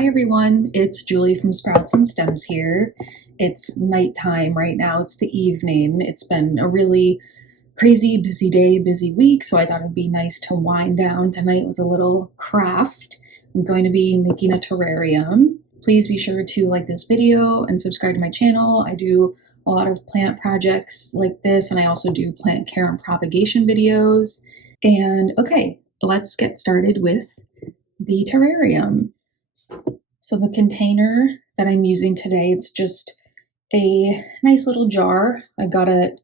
Hi everyone, it's Julie from Sprouts and Stems here. It's nighttime right now, it's the evening. It's been a really crazy, busy day, busy week, so I thought it'd be nice to wind down tonight with a little craft. I'm going to be making a terrarium. Please be sure to like this video and subscribe to my channel. I do a lot of plant projects like this, and I also do plant care and propagation videos. And okay, let's get started with the terrarium. So the container that I'm using today, it's just a nice little jar. I got it at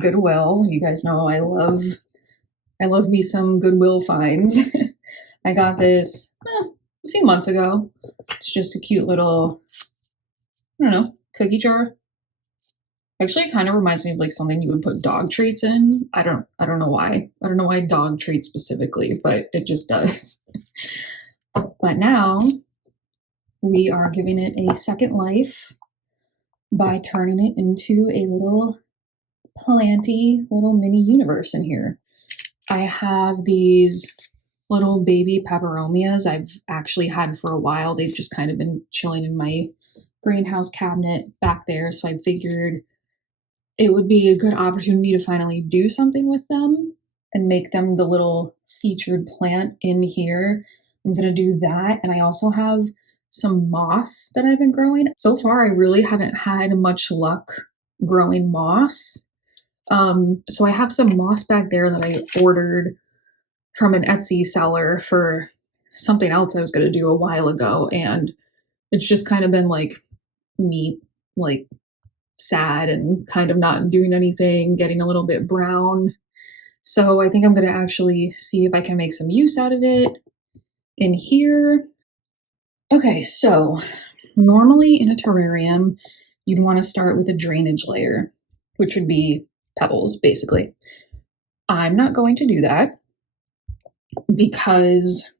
Goodwill. You guys know I love me some Goodwill finds. I got this a few months ago. It's just a cute little, I don't know, cookie jar. Actually, it kind of reminds me of like something you would put dog treats in. I don't know why. I don't know why dog treats specifically, but it just does. But now we are giving it a second life by turning it into a little planty little mini universe in here. I have these little baby peperomias I've actually had for a while. They've just kind of been chilling in my greenhouse cabinet back there, so I figured it would be a good opportunity to finally do something with them and make them the little featured plant in here. I'm gonna do that, and I also have some moss that I've been growing. So far, I really haven't had much luck growing moss. So I have some moss back there that I ordered from an Etsy seller for something else I was going to do a while ago. And it's just kind of been like me, like sad and kind of not doing anything, getting a little bit brown. So I think I'm going to actually see if I can make some use out of it in here. Okay, so normally in a terrarium, you'd want to start with a drainage layer, which would be pebbles, basically. I'm not going to do that because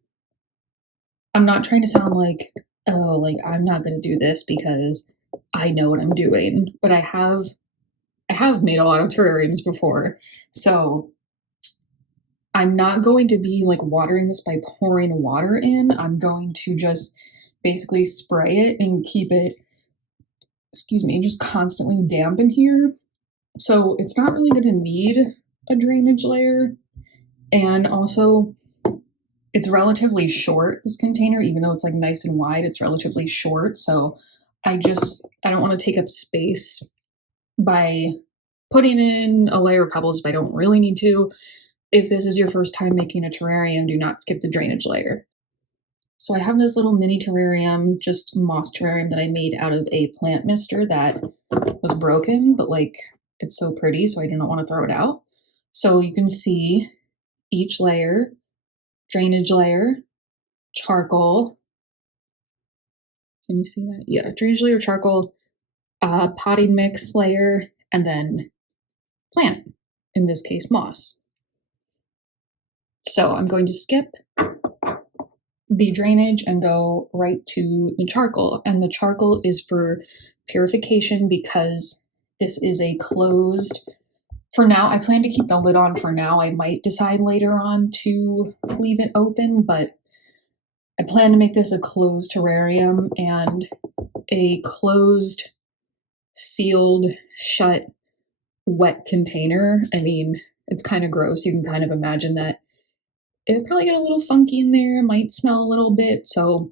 I'm not trying to sound like, oh, like I'm not going to do this because I know what I'm doing. But I have made a lot of terrariums before, so I'm not going to be like watering this by pouring water in. I'm going to just basically spray it and keep it, just constantly damp in here. So it's not really going to need a drainage layer. And also, it's relatively short, this container, even though it's like nice and wide, it's relatively short. So I don't want to take up space by putting in a layer of pebbles if I don't really need to. If this is your first time making a terrarium, do not skip the drainage layer. So I have this little mini terrarium, just moss terrarium that I made out of a plant mister that was broken, but like it's so pretty, so I didn't want to throw it out. So you can see each layer, drainage layer, charcoal. Can you see that? Yeah, drainage layer, charcoal, potting mix layer, and then plant, in this case moss. So I'm going to skip the drainage and go right to the charcoal. And the charcoal is for purification because this is a closed, for now, I plan to keep the lid on for now. I might decide later on to leave it open, but I plan to make this a closed terrarium, and a closed, sealed, shut, wet container. I mean, it's kind of gross. You can kind of imagine that it'll probably get a little funky in there, might smell a little bit. So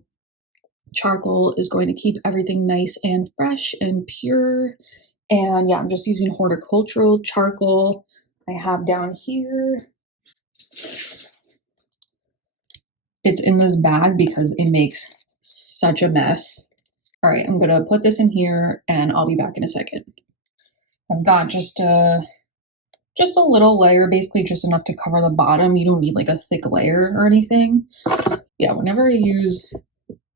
charcoal is going to keep everything nice and fresh and pure. And yeah, I'm just using horticultural charcoal. I have down here, it's in this bag because it makes such a mess. All right, I'm gonna put this in here and I'll be back in a second. I've got just a little layer, basically just enough to cover the bottom. You don't need like a thick layer or anything. Yeah, whenever I use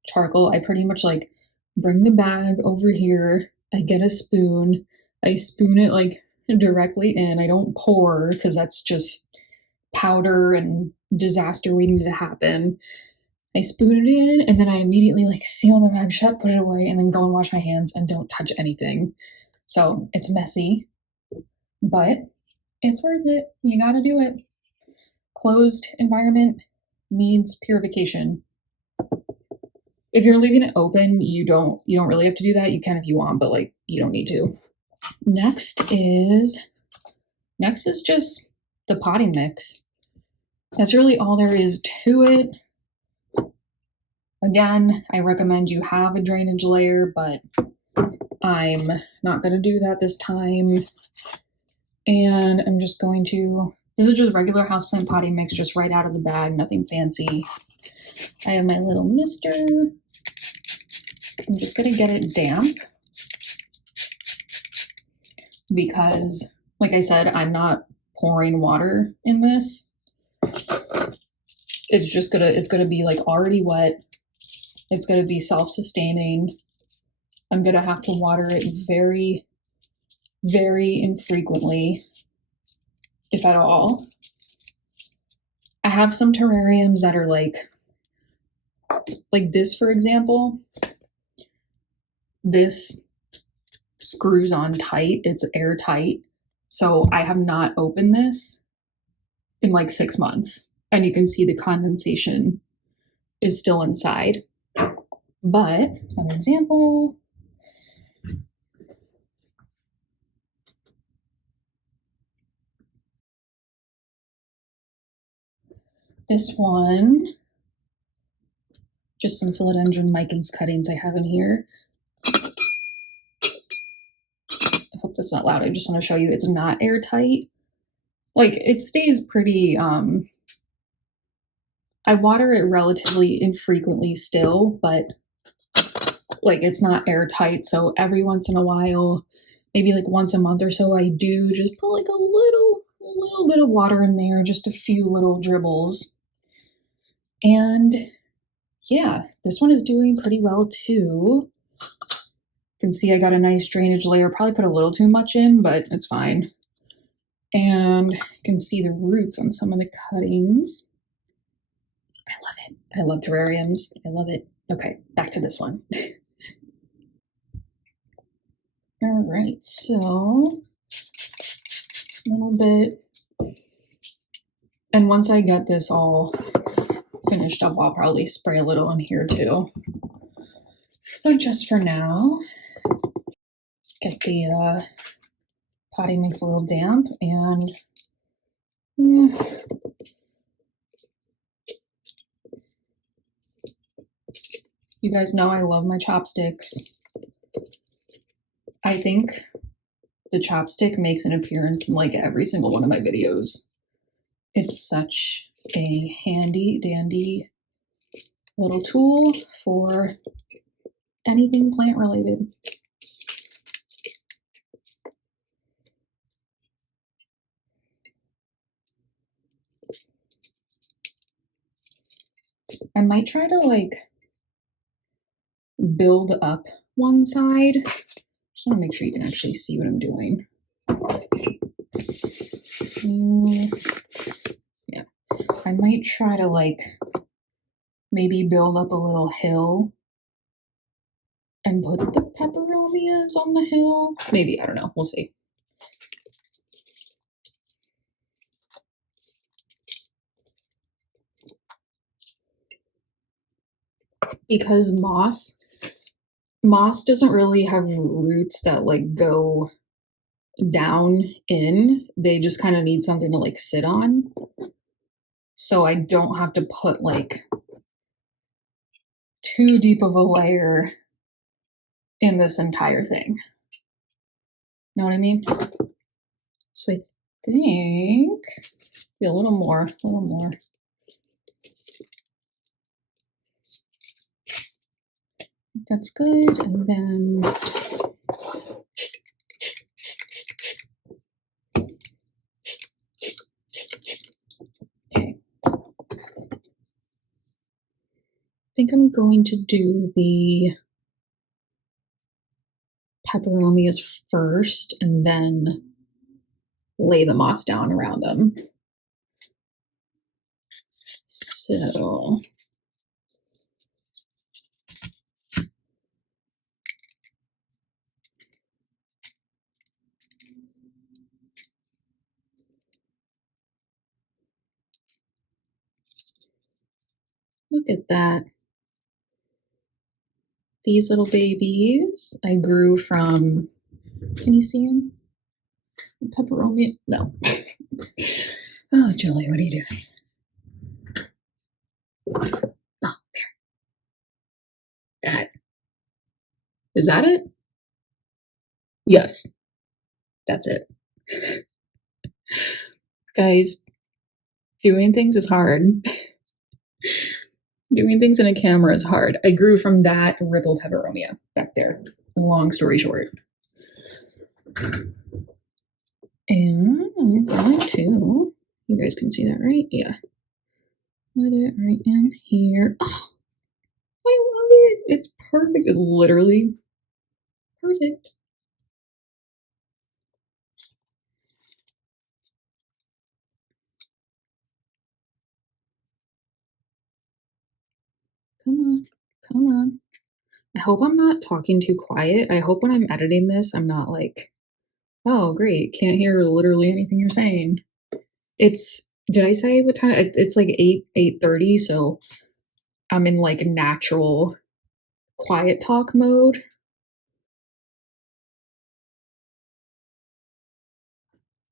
charcoal, I pretty much like bring the bag over here. I get a spoon. I spoon it like directly in. I don't pour because that's just powder and disaster waiting to happen. I spoon it in and then I immediately like seal the bag shut, put it away, and then go and wash my hands and don't touch anything. So it's messy, but it's worth it. You gotta do it. Closed environment needs purification. If you're leaving it open, you don't really have to do that. You can if you want, but like you don't need to. Next is just the potting mix. That's really all there is to it. Again, I recommend you have a drainage layer, but I'm not going to do that this time. And I'm just going to, this is just regular houseplant potting mix, just right out of the bag, nothing fancy. I have my little mister. I'm just going to get it damp because, like I said, I'm not pouring water in this. It's gonna be like already wet. It's gonna be self-sustaining. I'm gonna have to water it very, very infrequently, if at all. I have some terrariums that are like this, for example. This screws on tight, it's airtight. So I have not opened this in like 6 months. And you can see the condensation is still inside. But another example. This one, just some philodendron micans cuttings I have in here. I hope that's not loud. I just want to show you it's not airtight. Like it stays pretty, I water it relatively infrequently still, but like it's not airtight. So every once in a while, maybe like once a month or so, I do just put like a little bit of water in there, just a few little dribbles. And yeah, this one is doing pretty well too. You can see I got a nice drainage layer, probably put a little too much in, but it's fine. And you can see the roots on some of the cuttings. I love it. I love terrariums. I love it. Okay, back to this one. All right, so a little bit. And once I get this all finished up, I'll probably spray a little in here too. But just for now, get the potting mix a little damp and you guys know I love my chopsticks. I think the chopstick makes an appearance in like every single one of my videos. It's such a handy dandy little tool for anything plant related. I might try to like build up one side. Just want to make sure you can actually see what I'm doing. Yeah, I might try to like maybe build up a little hill and put the peperomias on the hill. Maybe, I don't know, we'll see. Because moss doesn't really have roots that like go down in. They just kind of need something to like sit on. So I don't have to put like too deep of a layer in this entire thing. Know what I mean? So I think a little more. That's good. And then okay. I think I'm going to do the peperomias first and then lay the moss down around them. So look at that. These little babies I grew from, can you see them? Pepperoni? No. Oh, Julie, what are you doing? Oh, there. That. Is that it? Yes, that's it. Guys, doing things is hard. Doing things in a camera is hard. I grew from that ripple peperomia back there. Long story short. And I'm going to, you guys can see that, right? Yeah. Put it right in here. Oh, I love it. It's perfect. It's literally perfect. Come on. Come on. I hope I'm not talking too quiet. I hope when I'm editing this, I'm not like, oh, great. Can't hear literally anything you're saying. It's, did I say what time? It's like 8:30, so I'm in like natural quiet talk mode.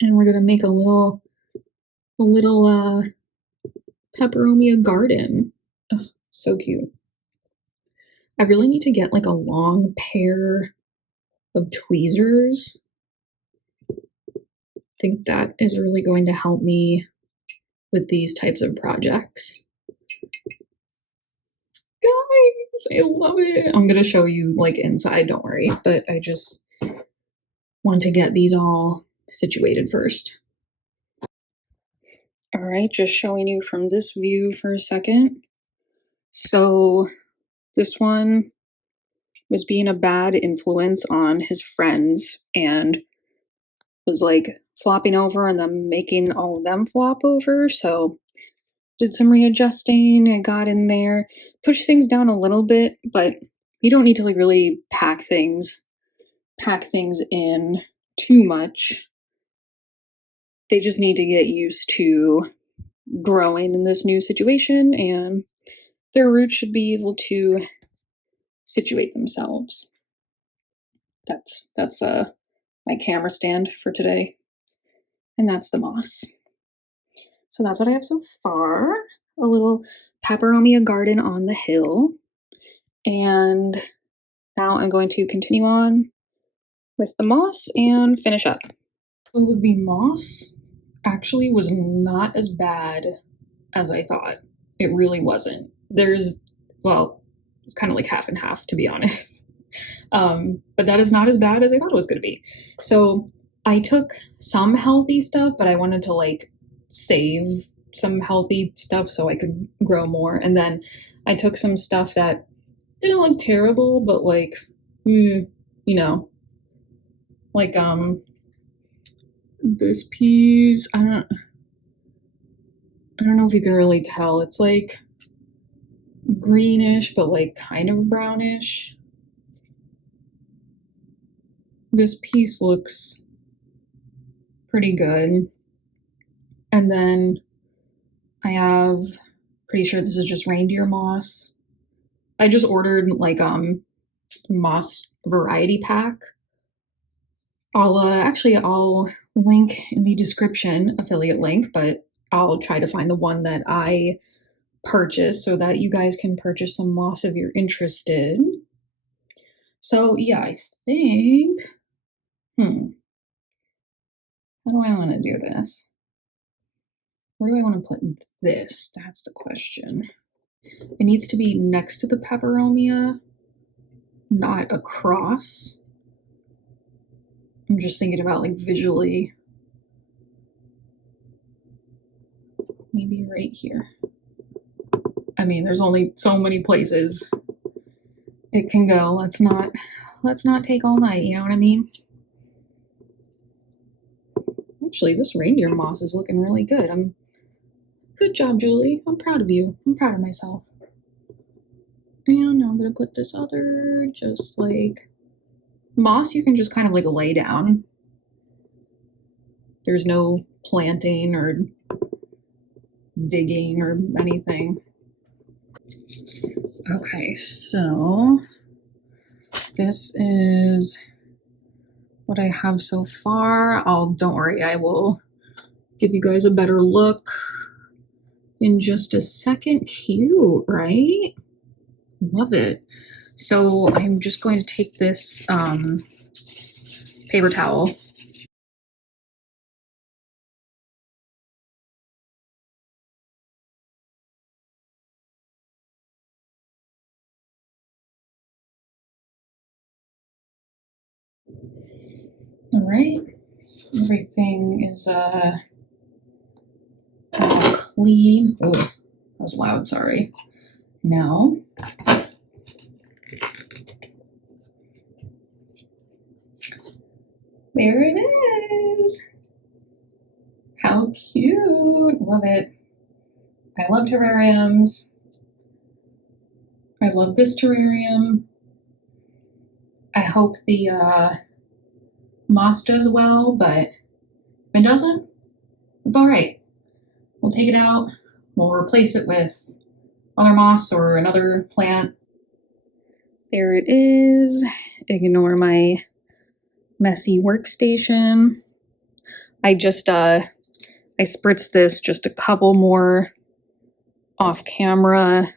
And we're gonna make a little peperomia garden. Ugh, so cute. I really need to get like a long pair of tweezers. I think that is really going to help me with these types of projects. Guys, I love it. I'm gonna show you like inside, don't worry, but I just want to get these all situated first. All right, just showing you from this view for a second. So this one was being a bad influence on his friends and was like flopping over and then making all of them flop over. So did some readjusting and got in there, pushed things down a little bit, but you don't need to like really pack things in too much. They just need to get used to growing in this new situation, and their roots should be able to situate themselves. That's my camera stand for today, and that's the moss. So that's what I have so far. A little peperomia garden on the hill, and now I'm going to continue on with the moss and finish up. So the moss actually was not as bad as I thought. It really wasn't. Well, it's kind of like half and half, to be honest. But that is not as bad as I thought it was going to be. So I took some healthy stuff, but I wanted to like save some healthy stuff so I could grow more. And then I took some stuff that didn't look terrible, but like, you know, like this piece. I don't know if you can really tell. It's like greenish, but like kind of brownish. This piece looks pretty good. And then I have, pretty sure this is just reindeer moss. I just ordered like moss variety pack. I'll link in the description, affiliate link, but I'll try to find the one that I purchased so that you guys can purchase some moss if you're interested. So yeah, I think, how do I want to do this? Where do I want to put this? That's the question. It needs to be next to the peperomia, not across. I'm just thinking about like visually. Maybe right here. I mean, there's only so many places it can go. Let's not take all night, you know what I mean? Actually, this reindeer moss is looking really good. Good job, Julie. I'm proud of you. I'm proud of myself. And now I'm gonna put this other, just like moss, you can just kind of like lay down. There's no planting or digging or anything. Okay, so this is what I have so far. Don't worry, I will give you guys a better look in just a second. Cute, right? Love it. So I'm just going to take this paper towel. All right, everything is clean. Oh, that was loud, sorry. Now, there it is. How cute. Love it. I love terrariums. I love this terrarium. I hope the moss does well, but if it doesn't, it's all right. We'll take it out. We'll replace it with other moss or another plant. There it is. Ignore my messy workstation. I just I spritzed this just a couple more off camera,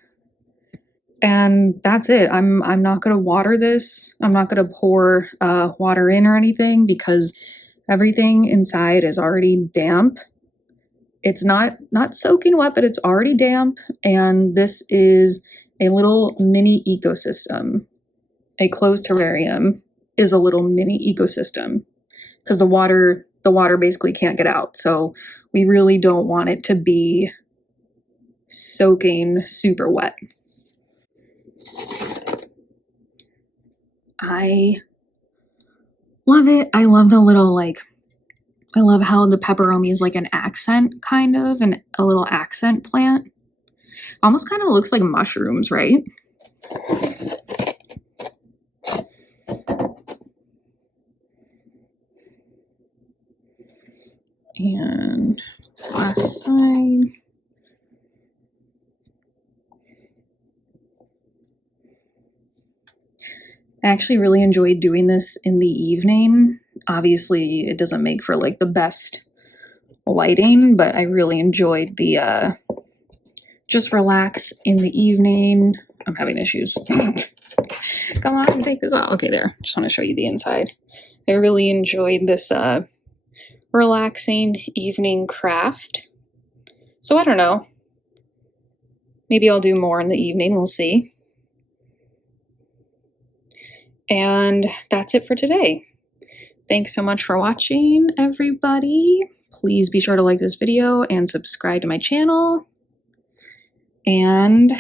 and that's it. I'm not gonna water this. I'm not gonna pour water in or anything because everything inside is already damp. It's not soaking wet, but it's already damp, and this is a little mini ecosystem. A closed terrarium is a little mini ecosystem because the water basically can't get out. So we really don't want it to be soaking super wet. I love it. I love the little I love how the pepperoni is like an accent kind of, and a little accent plant. Almost kind of looks like mushrooms, right? And last side. I actually really enjoyed doing this in the evening. Obviously, it doesn't make for like the best lighting, but I really enjoyed the just relax in the evening. I'm having issues. Come on, take this out. Okay, there. Just want to show you the inside. I really enjoyed this relaxing evening craft. So I don't know. Maybe I'll do more in the evening. We'll see. And that's it for today. Thanks so much for watching, everybody. Please be sure to like this video and subscribe to my channel. And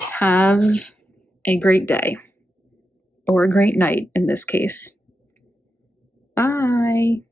have a great day. Or a great night in this case. Bye.